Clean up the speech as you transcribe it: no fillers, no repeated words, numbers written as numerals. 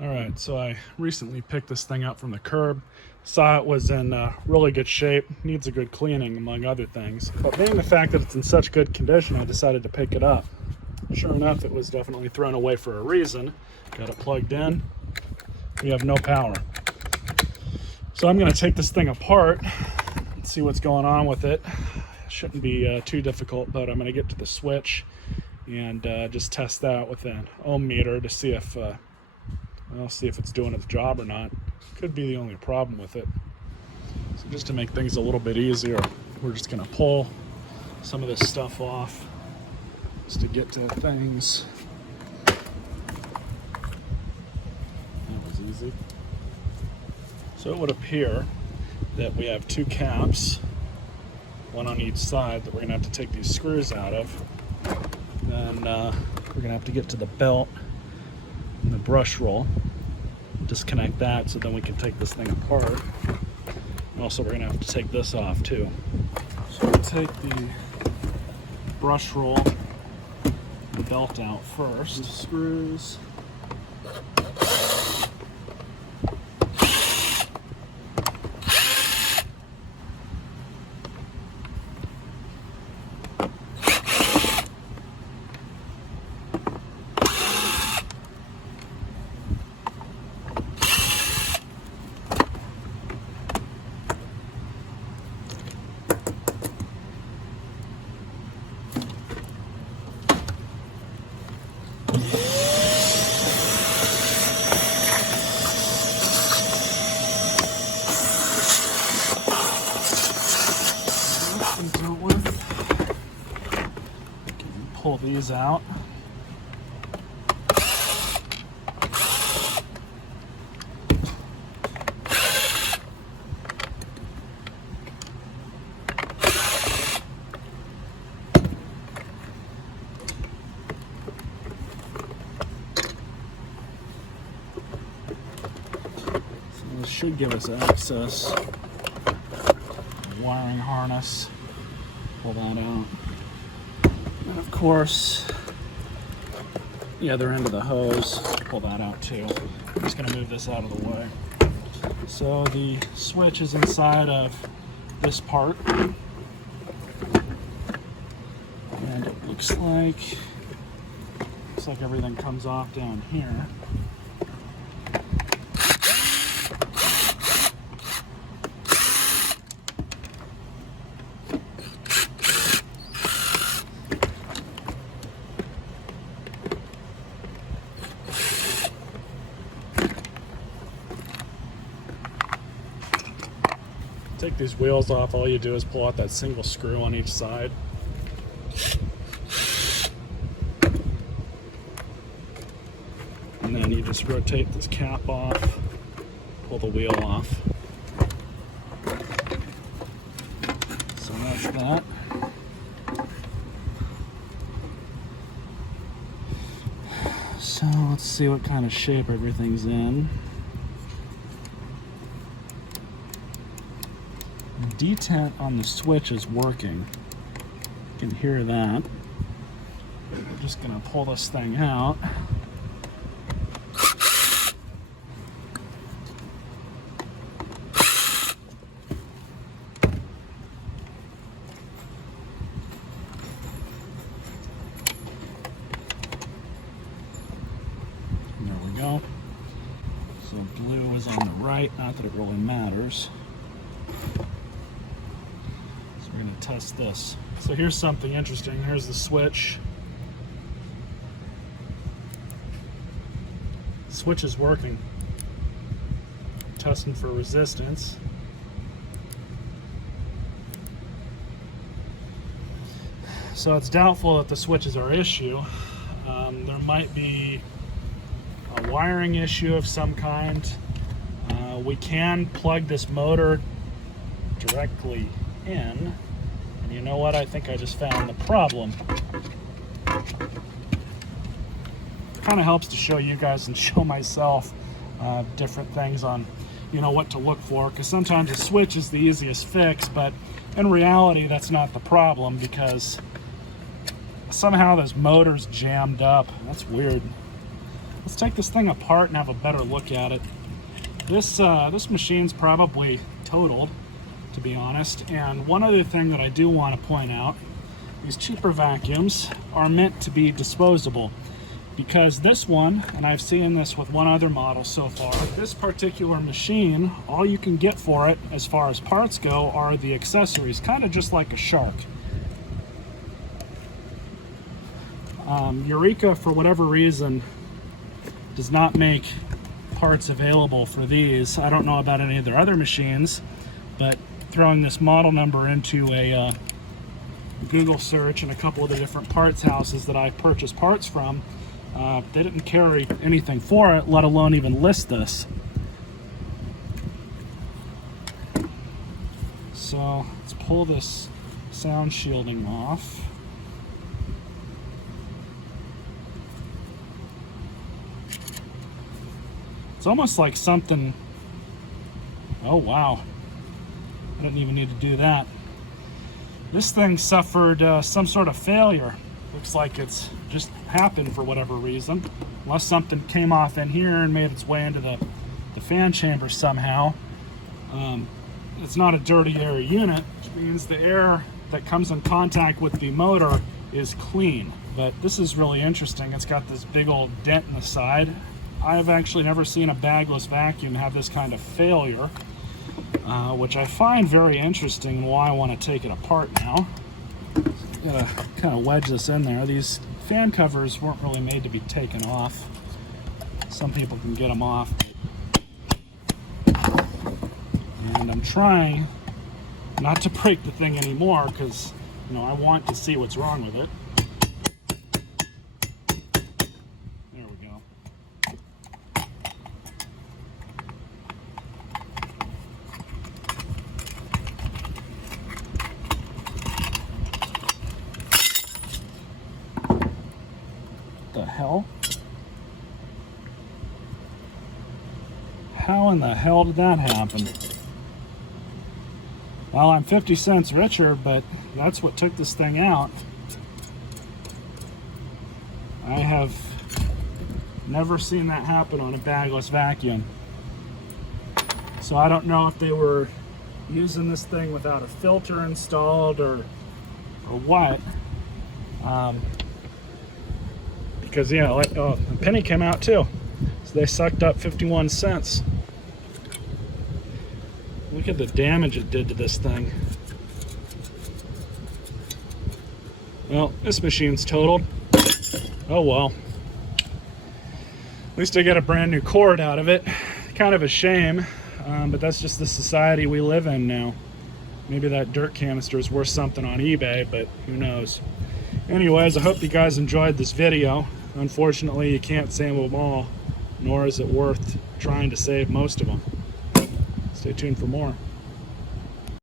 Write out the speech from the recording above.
All right, so I recently picked this thing up from the curb. Saw it was in really good shape, needs a good cleaning among other things. But being the fact that it's in such good condition, I decided to pick it up. Sure enough, it was definitely thrown away for a reason. Got it plugged in. We have no power. So I'm gonna take this thing apart and see what's going on with it. Shouldn't be too difficult, but I'm gonna get to the switch and just test that with an ohm meter to see if I'll see if it's doing its job or not. Could be the only problem with it. So just to make things a little bit easier, we're just gonna pull some of this stuff off just to get to things. That was easy. So it would appear that we have two caps, one on each side, that we're gonna have to take these screws out of. Then we're gonna have to get to the belt and the brush roll, disconnect that so then we can take this thing apart. And also we're gonna have to take this off too. So we'll take the brush roll, the belt out first. The screws. Dealt with. Pull these out. So this should give us access. Wiring harness. Pull that out. And of course, the other end of the hose, pull that out too. I'm just gonna move this out of the way. So the switch is inside of this part. And it looks like everything comes off down here. Take these wheels off, all you do is pull out that single screw on each side. And then you just rotate this cap off, pull the wheel off. So that's that. So let's see what kind of shape everything's in. Detent on the switch is working. You can hear that. We're just gonna pull this thing out. There we go. So blue is on the right, not that it really matters. We're going to test this. So here's something interesting. Here's the switch. Switch is working. Testing for resistance. So it's doubtful that the switch is our issue. There might be a wiring issue of some kind. We can plug this motor directly in. And you know what? I think I just found the problem. Kind of helps to show you guys and show myself different things on, you know, what to look for, because sometimes a switch is the easiest fix, but in reality that's not the problem, because somehow this motor's jammed up. That's weird. let's take this thing apart and have a better look at it. This machine's probably totaled, to be honest. And one other thing that I do want to point out, these cheaper vacuums are meant to be disposable, because this one, and I've seen this with one other model so far, this particular machine, all you can get for it as far as parts go are the accessories, kind of just like a Shark. Eureka, for whatever reason, does not make parts available for these. I don't know about any of their other machines, but throwing this model number into a Google search and a couple of the different parts houses that I purchased parts from, they didn't carry anything for it, let alone even list this. So let's pull this sound shielding off. It's almost like something, oh wow, I didn't even need to do that. This thing suffered some sort of failure. Looks like it's just happened for whatever reason, unless something came off in here and made its way into the fan chamber somehow. It's not a dirty air unit, which means the air that comes in contact with the motor is clean. But this is really interesting. It's got this big old dent in the side. I've actually never seen a bagless vacuum have this kind of failure, which I find very interesting, and why I want to take it apart now. Gotta kind of wedge this in there. These fan covers weren't really made to be taken off. Some people can get them off. And I'm trying not to break the thing anymore, because, you know, I want to see what's wrong with it. There we go. The hell? How in the hell did that happen? Well, I'm 50 cents richer, but that's what took this thing out. I have never seen that happen on a bagless vacuum. So I don't know if they were using this thing without a filter installed or what. Because, yeah, like, oh, the penny came out too. So they sucked up 51 cents. Look at the damage it did to this thing. Well, this machine's totaled. Oh well. At least I get a brand new cord out of it. Kind of a shame, but that's just the society we live in now. Maybe that dirt canister is worth something on eBay, but who knows. Anyways, I hope you guys enjoyed this video. Unfortunately, you can't save them all, nor is it worth trying to save most of them. Stay tuned for more.